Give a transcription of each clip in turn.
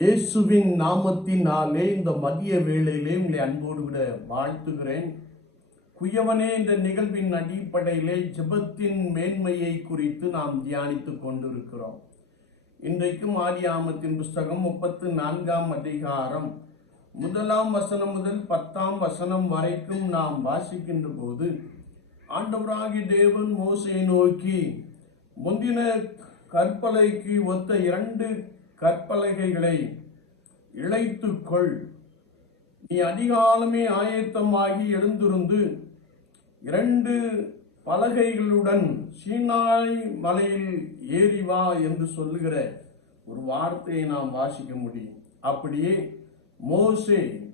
இயேசுவின் நாமத்தினாலே இந்த மதிய வேளையிலே உங்களை அன்போடு விட வாழ்த்துகிறேன். குயவனே என்ற நிகழ்வின் அடிப்படையிலே ஜெபத்தின் மேன்மையை குறித்து நாம் தியானித்து கொண்டிருக்கிறோம். இன்றைக்கும் ஆதியாமத்தின் புஸ்தகம் முப்பத்து நான்காம் அதிகாரம் முதலாம் வசனம் முதல் பத்தாம் வசனம் வரைக்கும் நாம் வாசிக்கின்ற போது ஆண்டவராகி தேவன் மோசையை நோக்கி முந்தின கற்பலைக்கு ஒத்த இரண்டு கற்பலகைகளை இழைத்துக்கொள். நீ அதிகாலமே ஆயத்தமாகி எழுந்திருந்து இரண்டு பலகைகளுடன் சீனாய் மலையில் ஏறி வா என்று சொல்லுகிற ஒரு வார்த்தையை நாம் வாசிக்க முடியும். அப்படியே மோசே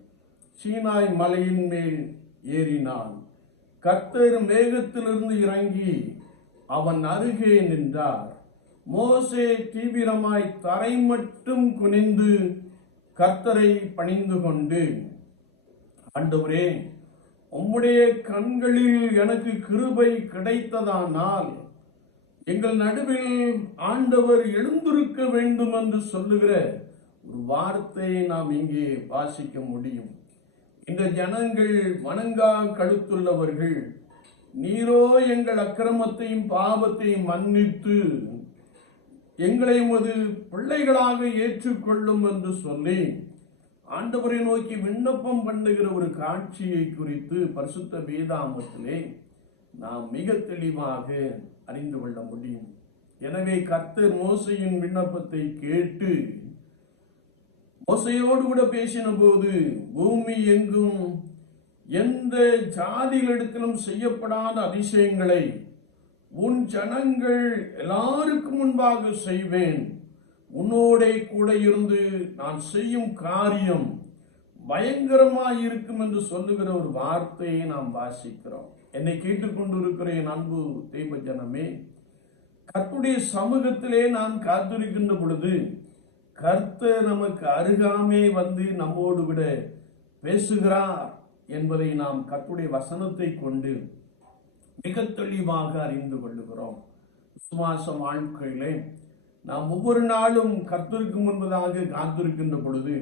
சீனாய் மலையின் மேல் ஏறினான். கர்த்தர் மேகத்திலிருந்து இறங்கி அவன் அருகே நின்றார். மோசே தீவிரமாய் தரை மட்டும் குனிந்து கர்த்தரை பணிந்து கொண்டு ஆண்டவரே உம்முடைய கண்களில் எனக்கு கிருபை கிடைத்ததானால் எங்கள் நடுவில் ஆண்டவர் எழுந்திருக்க வேண்டும் என்று சொல்லுகிற ஒரு வார்த்தையை நாம் இங்கே வாசிக்க முடியும். இந்த ஜனங்கள் வணங்கா கழுத்துள்ளவர்கள் நீரோ எங்கள் அக்கிரமத்தையும் பாவத்தையும் மன்னித்து எங்களை உமது பிள்ளைகளாக ஏற்றுக்கொள்ளும் என்று சொல்லி ஆண்டவரை நோக்கி விண்ணப்பம் பண்ணுகிற ஒரு காட்சியை குறித்து பரிசுத்த வேதாமத்திலே நாம் மிக தெளிவாக அறிந்து கொள்ள முடியும். எனவே கர்த்தர் மோசையின் விண்ணப்பத்தை கேட்டு மோசையோடு கூட பேசின போது பூமி எங்கும் எந்த ஜாதிகளிடத்திலும் செய்யப்படாத அதிசயங்களை உன் ஜனங்கள் எல்லாருக்கும் முன்பாக செய்வேன். உன்னோடே கூட இருந்து நான் செய்யும் காரியம் பயங்கரமாக இருக்கும் என்று சொல்லுகிற ஒரு வார்த்தையை நாம் வாசிக்கிறோம். என்னை கேட்டுக்கொண்டிருக்கிற என் அன்பு தெய்வ ஜனமே கர்த்துடைய சமூகத்திலே நாம் காத்திருக்கின்ற பொழுது கர்த்தர் நமக்கு அருகாமே வந்து நம்மோடு விட பேசுகிறார் என்பதை நாம் கர்த்துடைய வசனத்தை கொண்டு மிக தெளிவாக அறிந்து கொள்ளுகிறோம். விசுவாச வாழ்க்கையிலே நாம் ஒவ்வொரு நாளும் கர்த்தருக்கு முன்பதாக காத்திருக்கின்ற பொழுது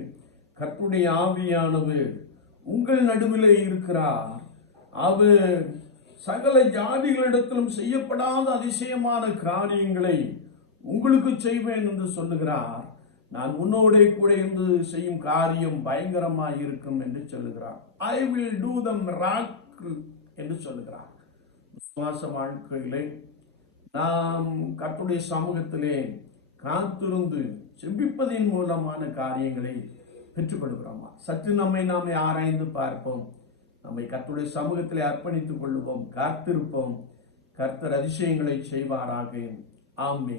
கர்த்துடைய ஆவியானது உங்கள் நடுவிலே இருக்கிறார். அது சகல ஜாதிகளிடத்திலும் செய்யப்படாத அதிசயமான காரியங்களை உங்களுக்கு செய்வேன் என்று சொல்லுகிறார். நான் உன்னோடே கூட இருந்து செய்யும் காரியம் பயங்கரமாக இருக்கும் என்று சொல்லுகிறார். I will do them rock என்று சொல்லுகிறார். விசுவாச வாழ்க்கையிலே நாம் கற்றுடைய சமூகத்திலே காத்திருந்து செபிப்பதின் மூலமான காரியங்களை பெற்றுக்கொள்கிறோமா? சற்று நம்மை நாமே ஆராய்ந்து பார்ப்போம். நம்மை கற்றுடைய சமூகத்திலே அர்ப்பணித்துக் கொள்வோம் காத்திருப்போம். கர்த்தர் அதிசயங்களை செய்வாராக. ஆமே